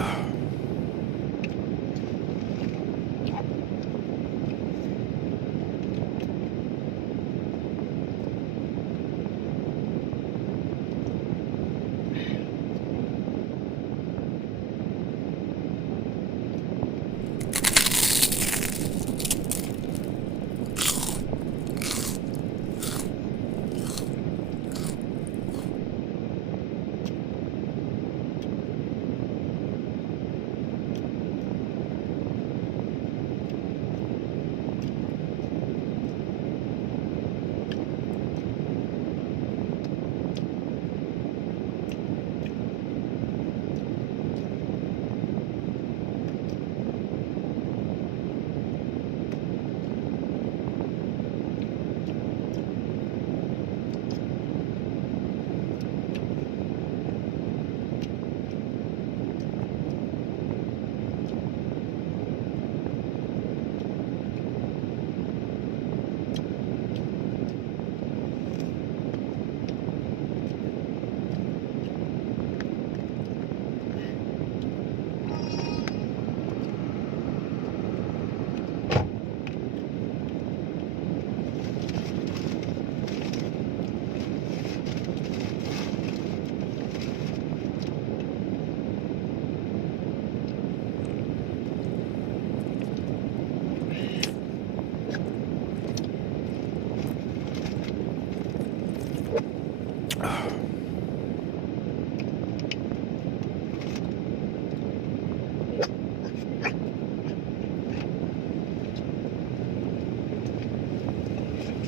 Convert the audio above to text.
Oh.